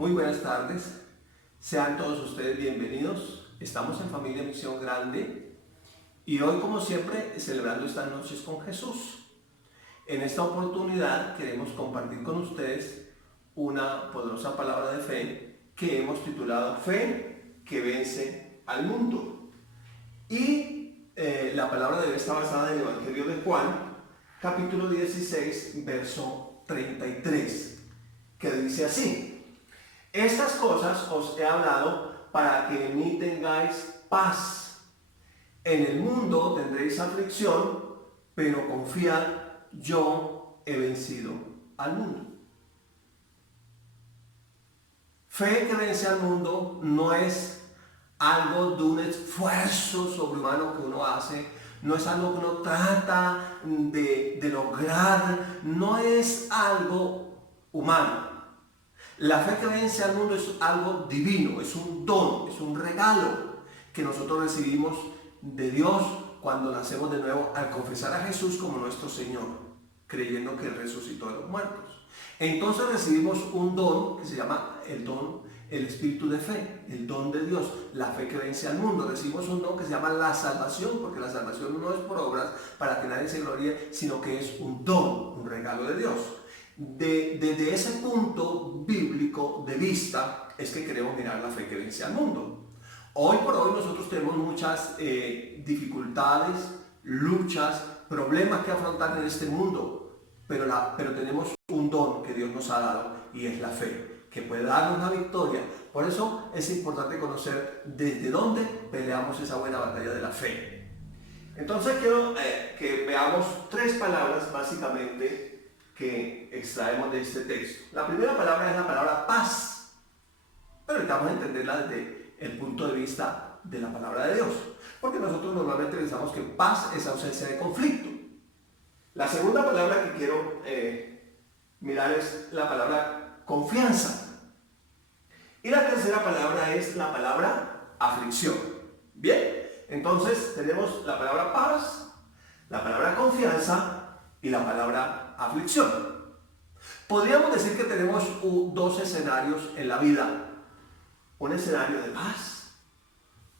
Muy buenas tardes, sean todos ustedes bienvenidos. Estamos en Familia Misión Grande y hoy, como siempre, celebrando estas noches con Jesús. En esta oportunidad queremos compartir con ustedes una poderosa palabra de fe que hemos titulado Fe que vence al mundo. Y la palabra de hoy está basada en el Evangelio de Juan, capítulo 16, verso 33, que dice así: estas cosas os he hablado para que en mí tengáis paz. En el mundo tendréis aflicción, pero confiad, yo he vencido al mundo. Fe que vence al mundo no es algo de un esfuerzo sobrehumano que uno hace, no es algo que uno trata de lograr, no es algo humano. La fe que vence al mundo es algo divino, es un don, es un regalo que nosotros recibimos de Dios cuando nacemos de nuevo al confesar a Jesús como nuestro Señor, creyendo que Él resucitó de los muertos. Entonces recibimos un don que se llama el espíritu de fe, el don de Dios, la fe que vence al mundo. Recibimos un don que se llama la salvación, porque la salvación no es por obras para que nadie se gloríe, sino que es un don, un regalo de Dios. Desde ese punto bíblico de vista es que queremos mirar la fe que vence al mundo. Hoy por hoy nosotros tenemos muchas dificultades, luchas, problemas que afrontar en este mundo, pero tenemos un don que Dios nos ha dado y es la fe, que puede darnos la victoria. Por eso es importante conocer desde dónde peleamos esa buena batalla de la fe. Entonces quiero que veamos tres palabras básicamente que extraemos de este texto. La primera palabra es la palabra paz, pero ahorita vamos a entenderla desde el punto de vista de la palabra de Dios, porque nosotros normalmente pensamos que paz es ausencia de conflicto. La segunda palabra que quiero mirar es la palabra confianza, y la tercera palabra es la palabra aflicción. Bien, entonces tenemos la palabra paz, la palabra confianza y la palabra aflicción. Podríamos decir que tenemos dos escenarios en la vida: un escenario de paz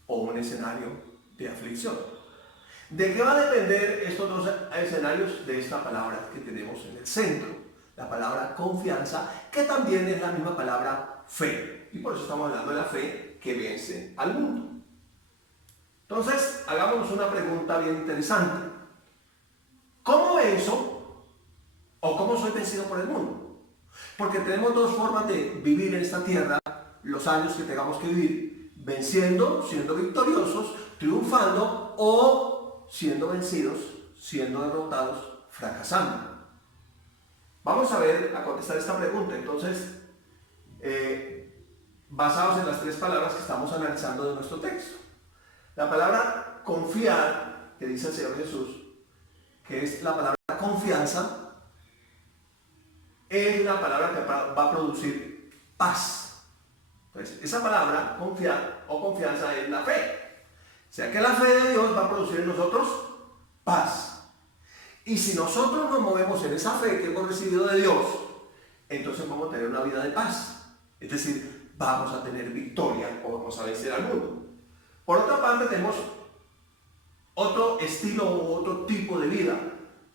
o un escenario de aflicción. ¿De qué va a depender estos dos escenarios? De esta palabra que tenemos en el centro, la palabra confianza, que también es la misma palabra fe, y por eso estamos hablando de la fe que vence al mundo. Entonces, hagámonos una pregunta bien interesante: ¿cómo venzo o cómo soy vencido por el mundo? Porque tenemos dos formas de vivir en esta tierra los años que tengamos que vivir: venciendo, siendo victoriosos, triunfando, o siendo vencidos, siendo derrotados, fracasando. Vamos a contestar esta pregunta. Entonces, basados en las tres palabras que estamos analizando de nuestro texto. La palabra confiar, que dice el Señor Jesús, que es la palabra confianza, es la palabra que va a producir paz. Entonces, esa palabra, confiar o confianza, es la fe. O sea que la fe de Dios va a producir en nosotros paz. Y si nosotros nos movemos en esa fe que hemos recibido de Dios, entonces vamos a tener una vida de paz. Es decir, vamos a tener victoria o vamos a vencer al mundo. Por otra parte, tenemos otro estilo u otro tipo de vida.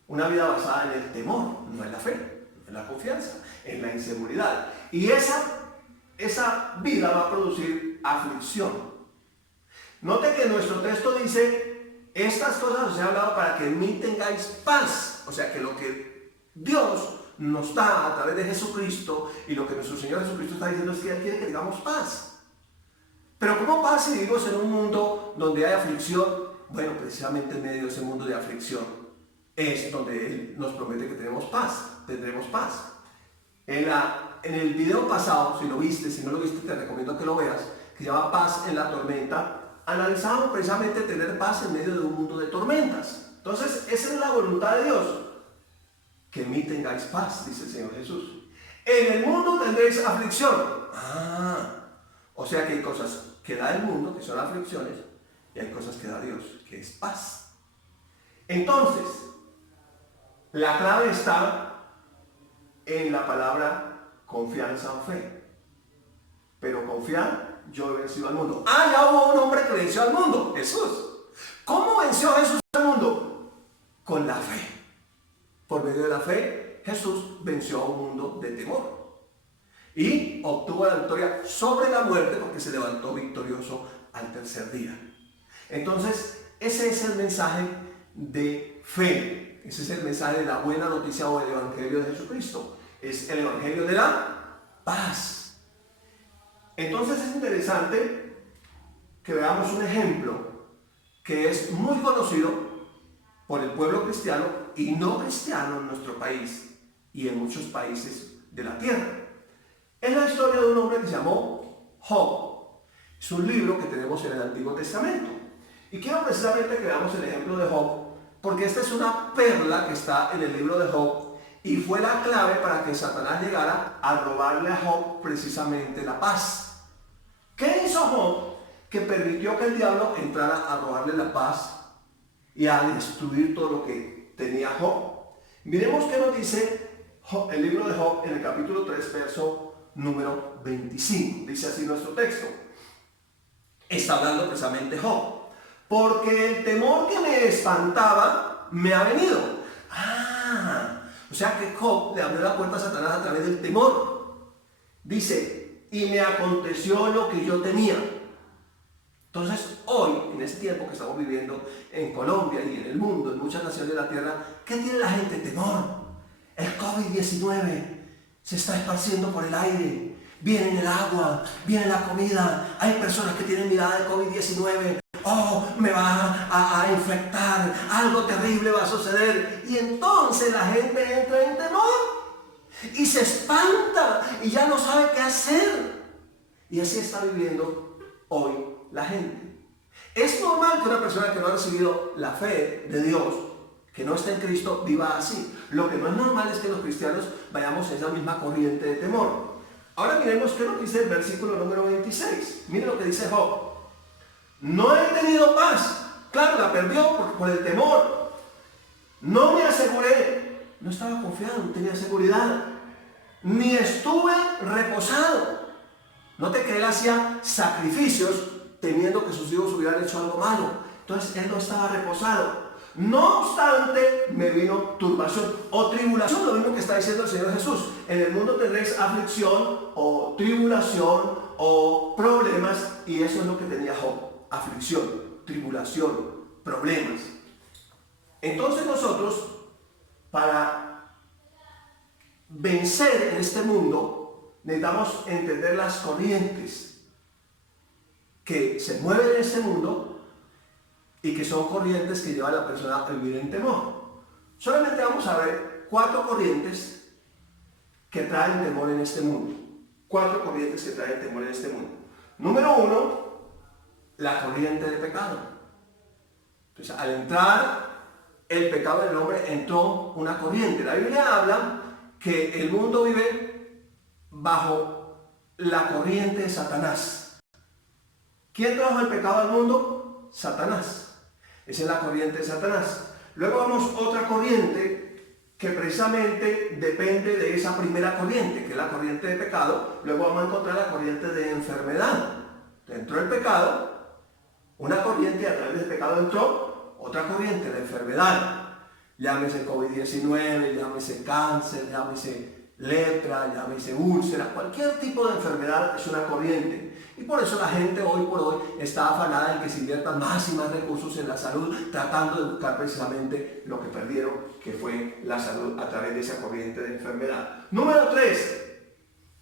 Una vida basada en el temor, no en la fe, en la confianza, en la inseguridad. Y esa vida va a producir aflicción. Note que nuestro texto dice: estas cosas os he hablado para que en mí tengáis paz. O sea que lo que Dios nos da a través de Jesucristo y lo que nuestro Señor Jesucristo está diciendo es que Él quiere que tengamos paz. Pero ¿cómo paz si vivimos en un mundo donde hay aflicción? Bueno, precisamente en medio de ese mundo de aflicción es donde Él nos promete que tenemos paz, tendremos paz. En el video pasado, si lo viste, si no lo viste, te recomiendo que lo veas, que se llama Paz en la Tormenta. Analizamos precisamente tener paz en medio de un mundo de tormentas. Entonces, esa es la voluntad de Dios: que en mí tengáis paz, dice el Señor Jesús. En el mundo tendréis aflicción. O sea que hay cosas que da el mundo, que son aflicciones, y hay cosas que da Dios, que es paz. Entonces, la clave está en la palabra confianza o fe. confiar, yo he vencido al mundo. Ah, ya hubo un hombre que venció al mundo, Jesús. ¿Cómo venció Jesús al mundo? Con la fe. Por medio de la fe, Jesús venció a un mundo de temor. Y obtuvo la victoria sobre la muerte porque se levantó victorioso al tercer día. Entonces, ese es el mensaje de fe. Ese es el mensaje de la buena noticia o el Evangelio de Jesucristo. Es el Evangelio de la paz. Entonces es interesante que veamos un ejemplo que es muy conocido por el pueblo cristiano y no cristiano en nuestro país y en muchos países de la tierra. Es la historia de un hombre que se llamó Job. Es un libro que tenemos en el Antiguo Testamento. Y quiero precisamente que veamos el ejemplo de Job, porque esta es una perla que está en el libro de Job y fue la clave para que Satanás llegara a robarle a Job precisamente la paz. ¿Qué hizo Job? Que permitió que el diablo entrara a robarle la paz y a destruir todo lo que tenía Job. Miremos qué nos dice el libro de Job en el capítulo 3, verso número 25. Dice así nuestro texto. Está hablando precisamente Job. Porque el temor que me espantaba me ha venido. O sea que Job le abrió la puerta a Satanás a través del temor. Dice, y me aconteció lo que yo temía. Entonces hoy, en este tiempo que estamos viviendo en Colombia y en el mundo, en muchas naciones de la tierra, ¿qué tiene la gente? Temor. El COVID-19 se está esparciendo por el aire. Viene el agua, viene la comida. Hay personas que tienen mirada de COVID-19. Oh, me va a infectar, algo terrible va a suceder. Y entonces la gente entra en temor y se espanta y ya no sabe qué hacer. Y así está viviendo hoy la gente. Es normal que una persona que no ha recibido la fe de Dios, que no está en Cristo, viva así. Lo que no es normal es que los cristianos vayamos en esa misma corriente de temor. Ahora miremos qué nos dice el versículo número 26. Miren lo que dice Job. No he tenido paz. Claro, la perdió por el temor. No me aseguré. No estaba confiado, no tenía seguridad. Ni estuve reposado. Note que él hacía sacrificios temiendo que sus hijos hubieran hecho algo malo. Entonces él no estaba reposado. No obstante, me vino turbación o tribulación, lo mismo que está diciendo el Señor Jesús. En el mundo tendréis aflicción o tribulación o problemas, y eso es lo que tenía Job. Aflicción, tribulación, problemas. Entonces nosotros, para vencer en este mundo, necesitamos entender las corrientes que se mueven en este mundo y que son corrientes que llevan a la persona a vivir en temor. Solamente vamos a ver 4 corrientes que traen temor en este mundo. 4 corrientes que traen temor en este mundo. Número 1, la corriente del pecado. Entonces, al entrar el pecado del hombre, entró una corriente. La Biblia habla que el mundo vive bajo la corriente de Satanás. ¿Quién trajo el pecado al mundo? Satanás. Esa es la corriente de Satanás. Luego vamos a otra corriente que precisamente depende de esa primera corriente, que es la corriente de pecado. Luego vamos a encontrar la corriente de enfermedad. Entró el pecado, una corriente, a través del pecado entró otra corriente, la enfermedad. Llámese COVID-19, llámese cáncer, llámese lepra, llámese úlcera, cualquier tipo de enfermedad es una corriente. Y por eso la gente hoy por hoy está afanada en que se inviertan más y más recursos en la salud, tratando de buscar precisamente lo que perdieron, que fue la salud a través de esa corriente de enfermedad. Número 3.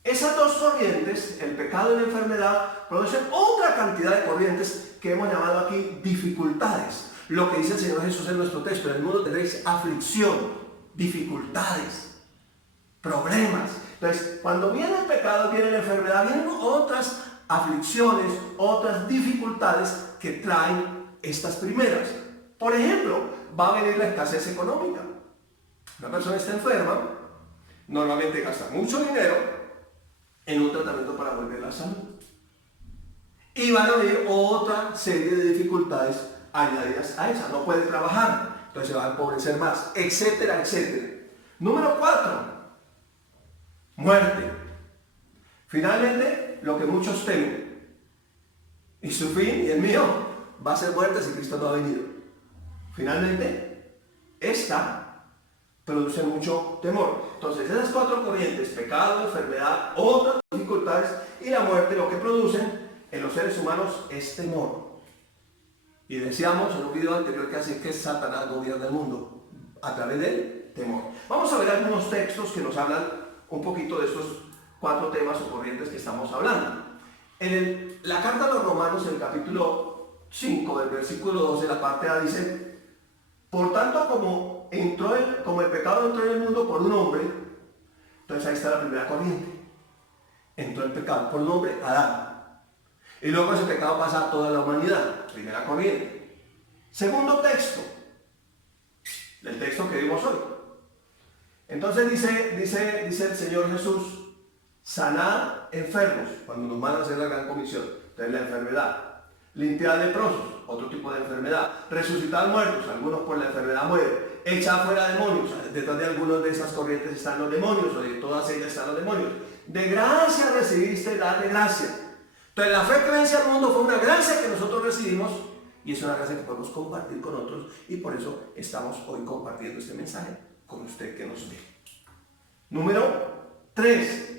Esas dos corrientes, el pecado y la enfermedad, producen otra cantidad de corrientes que hemos llamado aquí dificultades. Lo que dice el Señor Jesús en nuestro texto: en el mundo tendréis aflicción, dificultades, problemas. Entonces, cuando viene el pecado, viene la enfermedad, vienen otras aflicciones, otras dificultades que traen estas primeras. Por ejemplo, va a venir la escasez económica. Una persona está enferma, normalmente gasta mucho dinero en un tratamiento para volver a la salud. Y van a venir otra serie de dificultades añadidas a esa. No puede trabajar, entonces se va a empobrecer más, etcétera, etcétera. Número 4, muerte. Finalmente, lo que muchos temen, y su fin y el mío, va a ser muerte si Cristo no ha venido. Finalmente, esta produce mucho temor. Entonces, esas cuatro corrientes, pecado, enfermedad, otras dificultades y la muerte, lo que producen en los seres humanos es temor. Y decíamos en un video anterior que así que Satanás gobierna el mundo a través del temor. Vamos a ver algunos textos que nos hablan un poquito de estos cuatro temas o corrientes que estamos hablando. En la carta a los Romanos, en el capítulo 5, del versículo 12, la parte A dice: por tanto, como el pecado entró en el mundo por un hombre, entonces ahí está la primera corriente. Entró el pecado por un hombre, Adán. Y luego ese pecado pasa a toda la humanidad, primera corriente. Segundo texto, el texto que vimos hoy. Entonces dice el Señor Jesús: sanad enfermos, cuando nos van a hacer la gran comisión. Entonces la enfermedad. Limpiad leprosos, otro tipo de enfermedad. Resucitad muertos, algunos por la enfermedad mueren. Echad fuera demonios, detrás de algunas de esas corrientes están los demonios, o de todas ellas están los demonios. De gracia recibiste, dad de gracia. Entonces la fe, creencia al mundo fue una gracia que nosotros recibimos, y es una gracia que podemos compartir con otros, y por eso estamos hoy compartiendo este mensaje con usted que nos ve. Número 3.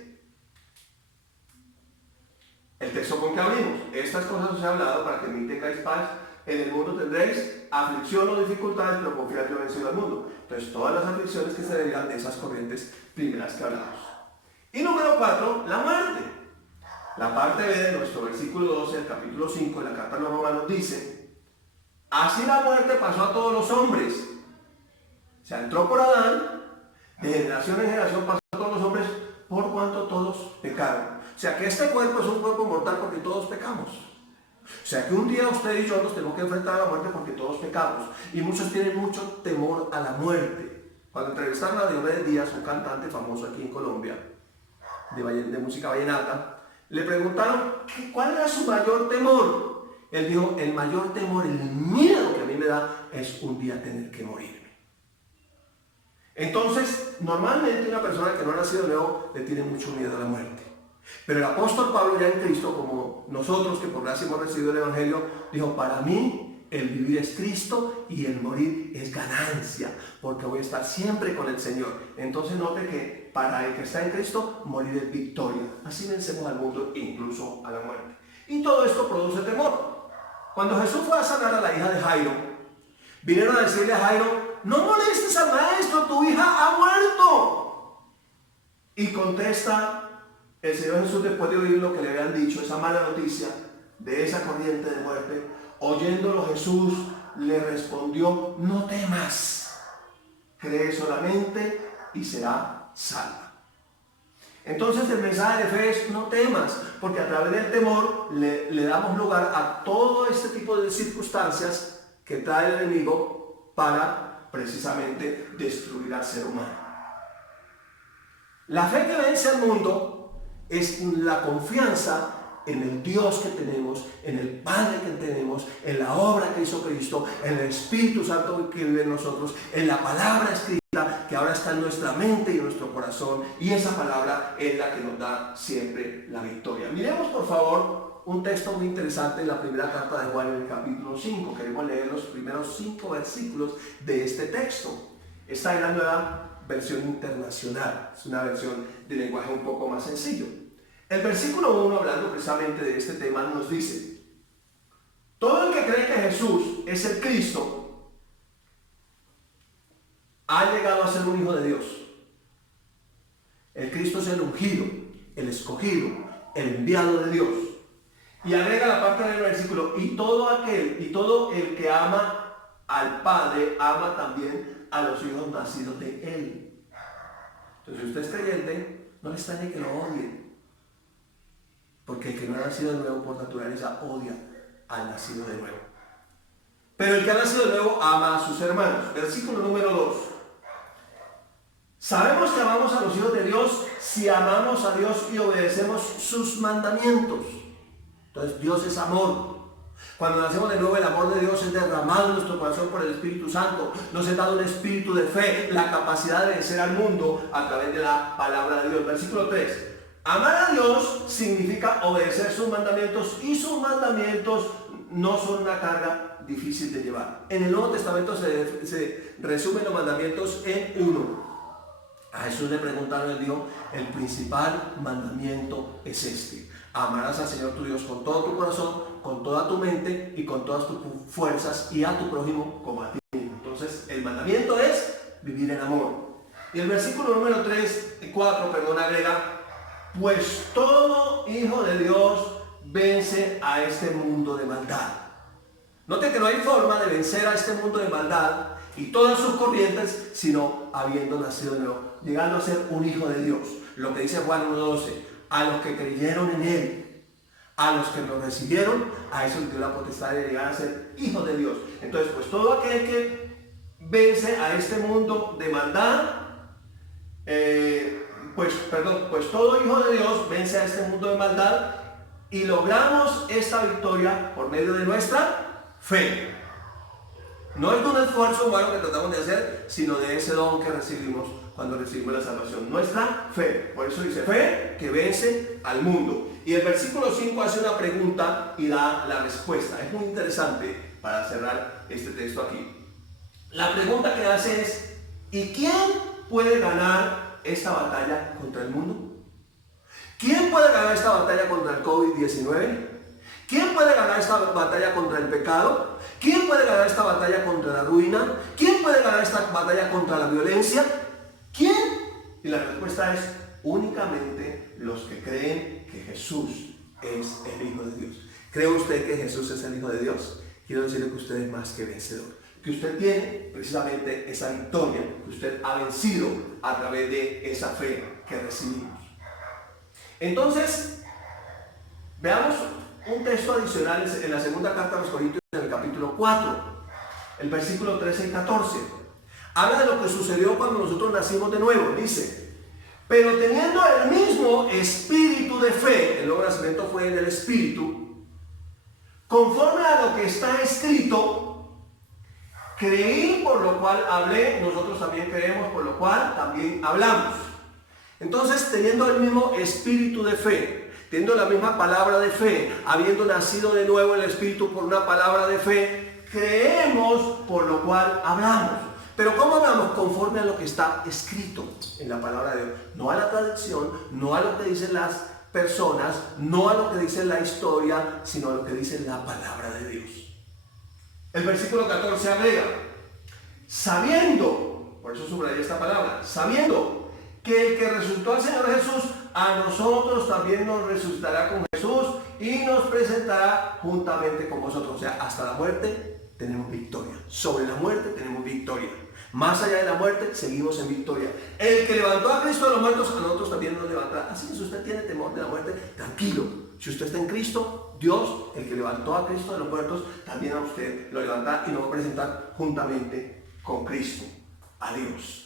El texto con que abrimos: estas cosas os he hablado para que en mí tengáis paz. En el mundo tendréis aflicción o dificultades, pero confiad, yo he vencido al mundo. Entonces todas las aflicciones que se derivan de esas corrientes primeras que hablamos. Y número 4, la muerte. La parte B de nuestro versículo 12 del capítulo 5 de la carta a los Romanos dice: así la muerte pasó a todos los hombres. O sea, entró por Adán, de generación en generación pasó a todos los hombres, por cuanto todos pecaron. O sea que este cuerpo es un cuerpo mortal porque todos pecamos. O sea que un día usted y yo nos tenemos que enfrentar a la muerte porque todos pecamos. Y muchos tienen mucho temor a la muerte. Cuando entrevistaron a Diomedes Díaz, un cantante famoso aquí en Colombia, de música vallenata, le preguntaron cuál era su mayor temor. Él dijo: el mayor temor, el miedo que a mí me da es un día tener que morirme. Entonces, normalmente una persona que no ha nacido de nuevo le tiene mucho miedo a la muerte. Pero el apóstol Pablo, ya en Cristo, como nosotros que por gracia hemos recibido el Evangelio, dijo: para mí el vivir es Cristo y el morir es ganancia, porque voy a estar siempre con el Señor. Entonces note que para el que está en Cristo, morir es victoria. Así vencemos al mundo, incluso a la muerte. Y todo esto produce temor. Cuando Jesús fue a sanar a la hija de Jairo, vinieron a decirle a Jairo: no molestes al maestro, tu hija ha muerto. Y contesta el Señor Jesús, después de oír lo que le habían dicho, esa mala noticia de esa corriente de muerte, oyéndolo Jesús le respondió: no temas, cree solamente y será salva. Entonces el mensaje de fe es: no temas, porque a través del temor le damos lugar a todo este tipo de circunstancias que trae el enemigo para precisamente destruir al ser humano. La fe que vence al mundo es la confianza en el Dios que tenemos, en el Padre que tenemos, en la obra que hizo Cristo, en el Espíritu Santo que vive en nosotros, en la palabra escrita que ahora está en nuestra mente y en nuestro corazón, y esa palabra es la que nos da siempre la victoria. Miremos por favor un texto muy interesante en la primera carta de Juan, en el capítulo 5. Queremos leer los primeros 5 versículos de este texto. Esta es la nueva versión internacional, es una versión de lenguaje un poco más sencillo. El versículo 1, hablando precisamente de este tema, nos dice: todo el que cree que Jesús es el Cristo ha llegado a ser un hijo de Dios. El Cristo es el ungido, el escogido, el enviado de Dios. Y agrega la parte del versículo: y todo el que ama al Padre ama también a los hijos nacidos de Él. Entonces, si usted es creyente, no le extrañe que lo odie, porque el que no ha nacido de nuevo por naturaleza odia al nacido de nuevo. Pero el que ha nacido de nuevo ama a sus hermanos. Versículo número 2. Sabemos que amamos a los hijos de Dios si amamos a Dios y obedecemos sus mandamientos. Entonces Dios es amor. Cuando nacemos de nuevo, el amor de Dios es derramado en nuestro corazón por el Espíritu Santo. Nos es dado un espíritu de fe, la capacidad de vencer al mundo a través de la palabra de Dios. Versículo 3. Amar a Dios significa obedecer sus mandamientos y sus mandamientos no son una carga difícil de llevar. En el Nuevo Testamento se resumen los mandamientos en uno. A Jesús le preguntaron, él dijo, el principal mandamiento es este: amarás al Señor tu Dios con todo tu corazón, con toda tu mente y con todas tus fuerzas, y a tu prójimo como a ti mismo. Entonces, el mandamiento es vivir en amor. Y el versículo número 4, agrega, pues todo hijo de Dios vence a este mundo de maldad. Note que no hay forma de vencer a este mundo de maldad y todas sus corrientes, sino habiendo nacido de nuevo, llegando a ser un hijo de Dios. Lo que dice Juan 1:12, a los que creyeron en Él, a los que lo recibieron, a eso les dio la potestad de llegar a ser hijos de Dios. Entonces, pues todo aquel que vence a este mundo de maldad, pues todo hijo de Dios vence a este mundo de maldad y logramos esta victoria por medio de nuestra fe. No es de un esfuerzo humano que tratamos de hacer, sino de ese don que recibimos cuando recibimos la salvación. Nuestra fe. Por eso dice fe que vence al mundo. Y el versículo 5 hace una pregunta y da la respuesta. Es muy interesante para cerrar este texto aquí. La pregunta que hace es, ¿y quién puede ganar esta batalla contra el mundo? ¿Quién puede ganar esta batalla contra el COVID-19? ¿Quién puede ganar esta batalla contra el pecado? ¿Quién puede ganar esta batalla contra la ruina? ¿Quién puede ganar esta batalla contra la violencia? ¿Quién? Y la respuesta es únicamente los que creen que Jesús es el Hijo de Dios. ¿Cree usted que Jesús es el Hijo de Dios? Quiero decirle que usted es más que vencedor. Que usted tiene precisamente esa victoria, que usted ha vencido a través de esa fe que recibimos. Entonces, veamos un texto adicional en la segunda carta a los Corintios, en el capítulo 4, el versículo 13 y 14. Habla de lo que sucedió cuando nosotros nacimos de nuevo. Dice, pero teniendo el mismo espíritu de fe, el nuevo nacimiento fue en el espíritu, conforme a lo que está escrito, creí por lo cual hablé, nosotros también creemos por lo cual también hablamos. Entonces, teniendo el mismo espíritu de fe, teniendo la misma palabra de fe, habiendo nacido de nuevo el Espíritu por una palabra de fe, creemos por lo cual hablamos. Pero ¿cómo hablamos? Conforme a lo que está escrito en la palabra de Dios. No a la tradición, no a lo que dicen las personas, no a lo que dice la historia, sino a lo que dice la palabra de Dios. El versículo 14 agrega, sabiendo, por eso subrayé esta palabra, sabiendo que el que resucitó al Señor Jesús, a nosotros también nos resucitará con Jesús y nos presentará juntamente con vosotros. O sea, hasta la muerte tenemos victoria. Sobre la muerte tenemos victoria. Más allá de la muerte, seguimos en victoria. El que levantó a Cristo de los muertos, a nosotros también nos levantará. Así que si usted tiene temor de la muerte, tranquilo. Si usted está en Cristo, Dios, el que levantó a Cristo de los muertos, también a usted lo levantará y nos va a presentar juntamente con Cristo. A Dios.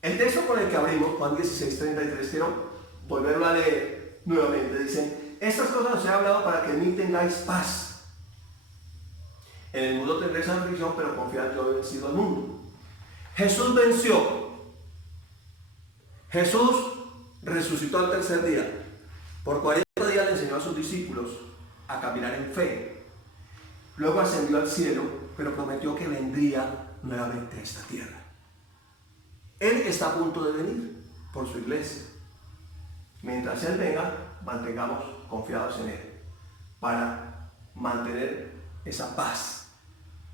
El texto con el que abrimos, Juan 16:33, quiero volverlo a leer nuevamente. Dice, estas cosas os he hablado para que en mí tengáis paz. En el mundo tendréis aflicción, pero confiad, yo he vencido al mundo. Jesús venció. Jesús resucitó al tercer día. Por 40 días le enseñó a sus discípulos a caminar en fe. Luego ascendió al cielo, pero prometió que vendría nuevamente a esta tierra. Él está a punto de venir por su iglesia. Mientras Él venga, mantengamos confiados en Él para mantener esa paz.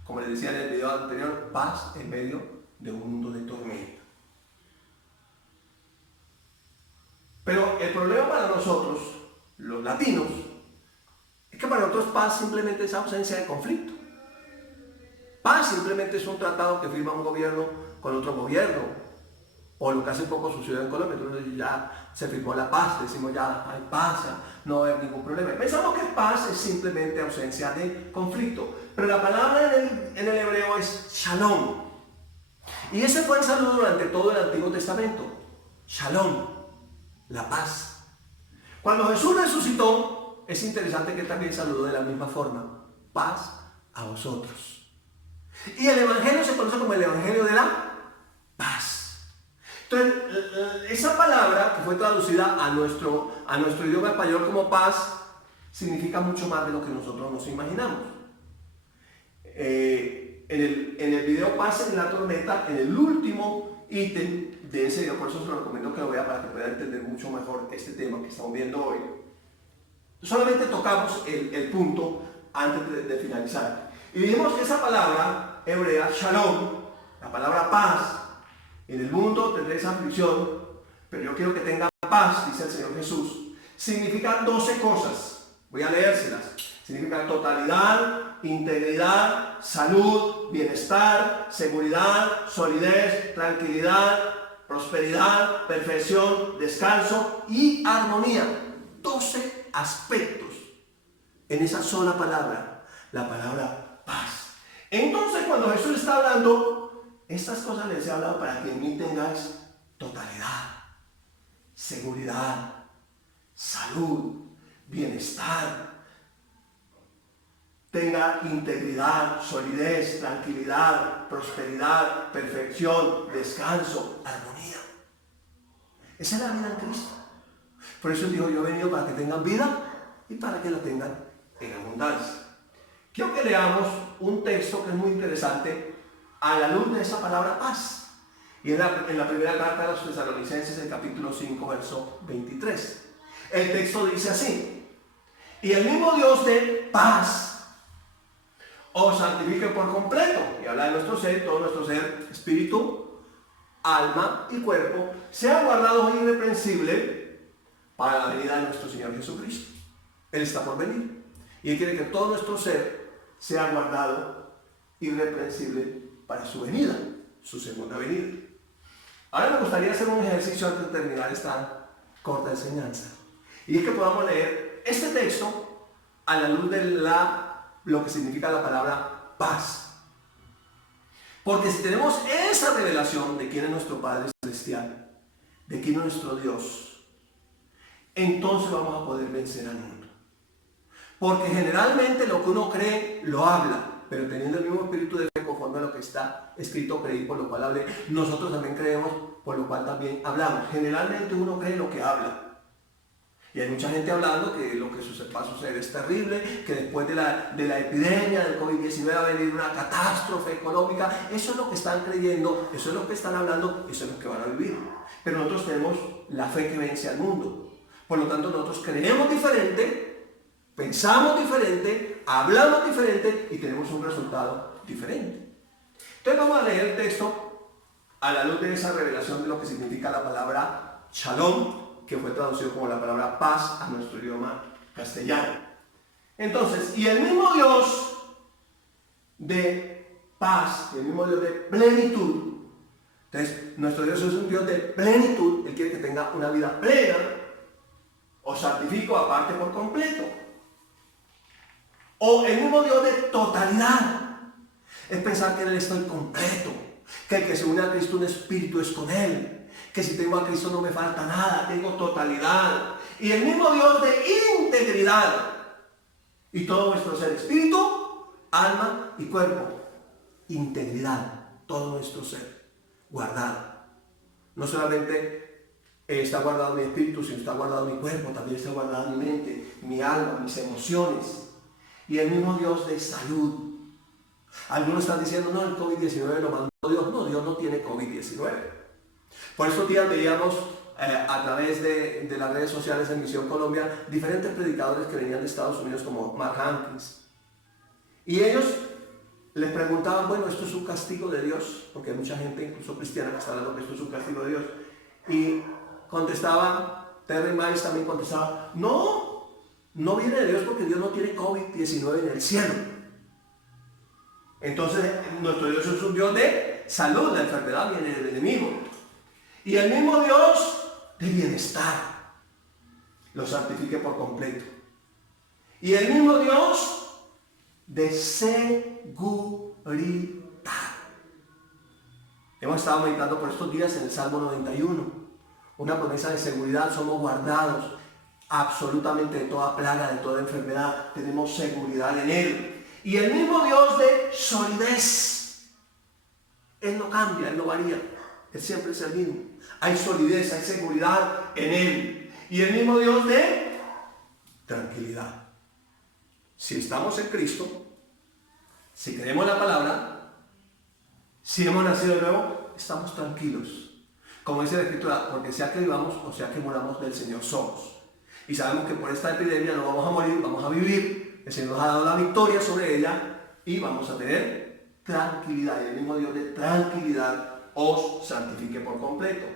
Como les decía en el video anterior, paz en medio de un mundo de tormenta. Pero el problema para nosotros, los latinos, es que para nosotros paz simplemente es ausencia de conflicto. Paz simplemente es un tratado que firma un gobierno con otro gobierno. O lo que hace poco sucedió en Colombia, entonces ya se firmó la paz, decimos ya hay paz, no va a haber ningún problema. Pensamos que paz es simplemente ausencia de conflicto, pero la palabra en el hebreo es shalom. Y ese fue el saludo durante todo el Antiguo Testamento, shalom, la paz. Cuando Jesús resucitó, es interesante que él también saludó de la misma forma, paz a vosotros. Y el Evangelio se conoce como el Evangelio de la paz. Entonces, esa palabra que fue traducida a nuestro idioma español como paz, significa mucho más de lo que nosotros nos imaginamos. En el video Paz en la tormenta, en el último ítem de ese video, por eso se lo recomiendo que lo vea para que pueda entender mucho mejor este tema que estamos viendo hoy. Solamente tocamos el punto antes de finalizar. Y dijimos que esa palabra hebrea, shalom, la palabra paz, en el mundo tendréis aflicción, pero yo quiero que tengan paz, dice el Señor Jesús, significa 12 cosas. Voy a leérselas. Significa totalidad, integridad, salud, bienestar, seguridad, solidez, tranquilidad, prosperidad, perfección, descanso y armonía. 12 aspectos en esa sola palabra, la palabra paz. Entonces, cuando Jesús está hablando, estas cosas les he hablado para que en mí tengáis totalidad, seguridad, salud, bienestar, tenga integridad, solidez, tranquilidad, prosperidad, perfección, descanso, armonía. Esa es la vida en Cristo. Por eso dijo, yo he venido para que tengan vida y para que la tengan en abundancia. Quiero que leamos un texto que es muy interesante a la luz de esa palabra paz. Y en la primera carta de los Tesalonicenses, el capítulo 5, verso 23. El texto dice así: y el mismo Dios de paz os santifique por completo. Y habla de nuestro ser, todo nuestro ser, espíritu, alma y cuerpo, sea guardado irreprensible para la venida de nuestro Señor Jesucristo. Él está por venir. Y Él quiere que todo nuestro ser sea guardado irreprensible para su venida, su segunda venida. Ahora me gustaría hacer un ejercicio antes de terminar esta corta enseñanza. Y es que podamos leer este texto a la luz de lo que significa la palabra paz. Porque si tenemos esa revelación de quién es nuestro Padre Celestial, de quién es nuestro Dios, entonces vamos a poder vencer al mundo. Porque generalmente lo que uno cree, lo habla, pero teniendo el mismo espíritu de fe conforme a lo que está escrito, creí, por lo cual hablé. Nosotros también creemos, por lo cual también hablamos. Generalmente uno cree lo que habla. Y hay mucha gente hablando que lo que va a suceder es terrible, que después de la epidemia del COVID-19 va a venir una catástrofe económica. Eso es lo que están creyendo, eso es lo que están hablando, eso es lo que van a vivir. Pero nosotros tenemos la fe que vence al mundo. Por lo tanto, nosotros creemos diferente, pensamos diferente, hablamos diferente y tenemos un resultado diferente. Entonces vamos a leer el texto a la luz de esa revelación de lo que significa la palabra shalom, que fue traducido como la palabra paz a nuestro idioma castellano. Entonces, y el mismo Dios de paz, el mismo Dios de plenitud. Entonces, nuestro Dios es un Dios de plenitud. Él quiere que tenga una vida plena. Os santifico aparte por completo. O el mismo Dios de totalidad. Es pensar que en Él estoy completo. Que el que se une a Cristo un espíritu es con Él. Que si tengo a Cristo no me falta nada, tengo totalidad. Y el mismo Dios de integridad. Y todo nuestro ser, espíritu, alma y cuerpo. Integridad, todo nuestro ser, guardado. No solamente está guardado mi espíritu, sino está guardado mi cuerpo, también está guardado mi mente, mi alma, mis emociones. Y el mismo Dios de salud. Algunos están diciendo, no, el COVID-19 lo mandó Dios. No, Dios no tiene COVID-19. Por estos días veíamos a través de las redes sociales en Misión Colombia diferentes predicadores que venían de Estados Unidos como Mark Hankins. Y ellos les preguntaban, bueno, ¿esto es un castigo de Dios? Porque hay mucha gente, incluso cristiana, que está hablando que esto es un castigo de Dios. Y contestaba, Terry Miles también contestaba, no viene de Dios porque Dios no tiene COVID-19 en el cielo. Entonces, nuestro Dios es un Dios de salud, la enfermedad viene del enemigo. Y el mismo Dios de bienestar lo santifique por completo. Y el mismo Dios de seguridad. Hemos estado meditando por estos días en el Salmo 91. Una promesa de seguridad, somos guardados absolutamente de toda plaga, de toda enfermedad. Tenemos seguridad en Él. Y el mismo Dios de solidez. Él no cambia, Él no varía. Él siempre es el mismo. Hay solidez, hay seguridad en Él. Y el mismo Dios de tranquilidad. Si estamos en Cristo, si creemos la palabra, si hemos nacido de nuevo, estamos tranquilos. Como dice la Escritura, porque sea que vivamos o sea que moramos, del Señor somos. Y sabemos que por esta epidemia no vamos a morir, vamos a vivir. El Señor nos ha dado la victoria sobre ella y vamos a tener tranquilidad. Y el mismo Dios de tranquilidad os santifique por completo.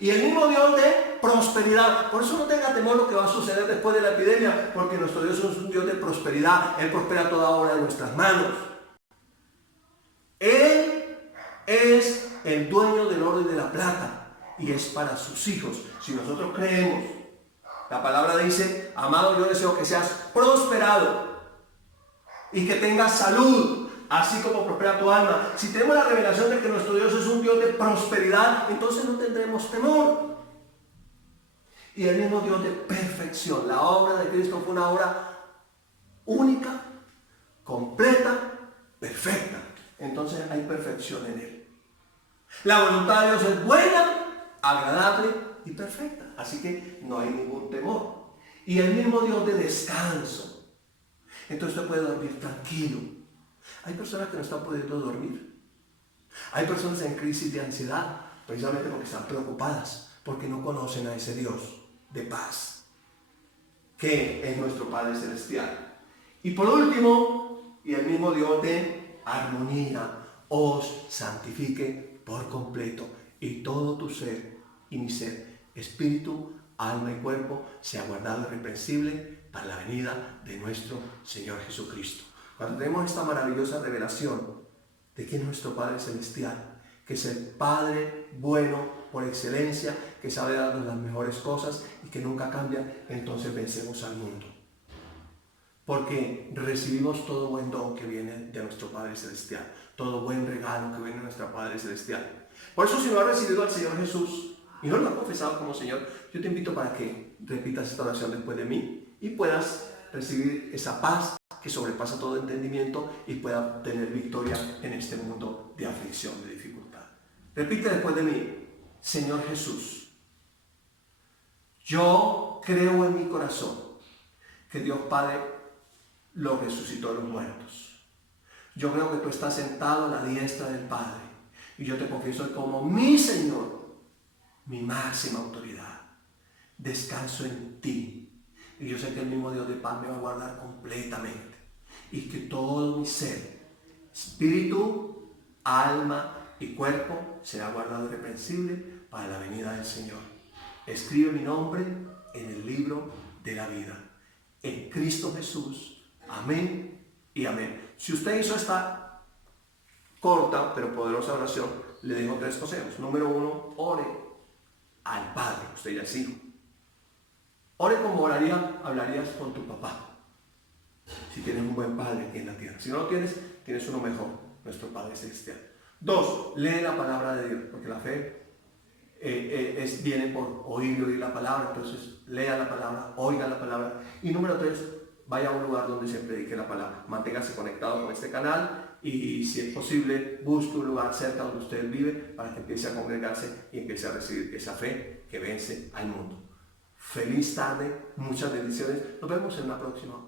Y el mismo Dios de prosperidad. Por eso no tenga temor lo que va a suceder después de la epidemia, porque nuestro Dios es un Dios de prosperidad. Él prospera toda obra de nuestras manos. Él es el dueño del oro y de la plata. Y es para sus hijos. Si nosotros creemos, la palabra dice: amado, yo deseo que seas prosperado y que tengas salud, así como prospera tu alma. Si tenemos la revelación de que nuestro Dios es un Dios de prosperidad, entonces no tendremos temor. Y el mismo Dios de perfección. La obra de Cristo fue una obra única, completa, perfecta. Entonces hay perfección en Él. La voluntad de Dios es buena, agradable y perfecta. Así que no hay ningún temor. Y el mismo Dios de descanso. Entonces usted puede dormir tranquilo. Hay personas que no están pudiendo dormir. Hay personas en crisis de ansiedad, precisamente porque están preocupadas, porque no conocen a ese Dios de paz, que es nuestro Padre Celestial. Y por último, y el mismo Dios de armonía, os santifique por completo, y todo tu ser y mi ser, espíritu, alma y cuerpo, sea guardado irreprensible para la venida de nuestro Señor Jesucristo. Cuando tenemos esta maravillosa revelación de que es nuestro Padre Celestial, que es el Padre bueno por excelencia, que sabe darnos las mejores cosas y que nunca cambia, entonces vencemos al mundo. Porque recibimos todo buen don que viene de nuestro Padre Celestial, todo buen regalo que viene de nuestro Padre Celestial. Por eso, si no has recibido al Señor Jesús y no lo has confesado como Señor, yo te invito para que repitas esta oración después de mí y puedas recibir esa paz que sobrepasa todo entendimiento y pueda tener victoria en este mundo de aflicción, de dificultad. Repite después de mí: Señor Jesús, yo creo en mi corazón que Dios Padre lo resucitó de los muertos. Yo creo que tú estás sentado a la diestra del Padre y yo te confieso como mi Señor, mi máxima autoridad. Descanso en ti. Y yo sé que el mismo Dios de paz me va a guardar completamente. Y que todo mi ser, espíritu, alma y cuerpo será guardado irreprensible para la venida del Señor. Escribe mi nombre en el libro de la vida. En Cristo Jesús. Amén y amén. Si usted hizo esta corta pero poderosa oración, le dejo 3 consejos. Número 1, ore al Padre. Usted ya es hijo. Ore como hablarías con tu papá. Si tienes un buen padre aquí en la tierra. Si no lo tienes, tienes uno mejor, nuestro Padre Celestial. 2, lee la palabra de Dios, porque la fe viene por oír y oír la palabra. Entonces, lea la palabra, oiga la palabra. Y número 3, vaya a un lugar donde se predique la palabra. Manténgase conectado con este canal y, si es posible, busque un lugar cerca donde usted vive para que empiece a congregarse y empiece a recibir esa fe que vence al mundo. Feliz tarde, muchas bendiciones. Nos vemos en una próxima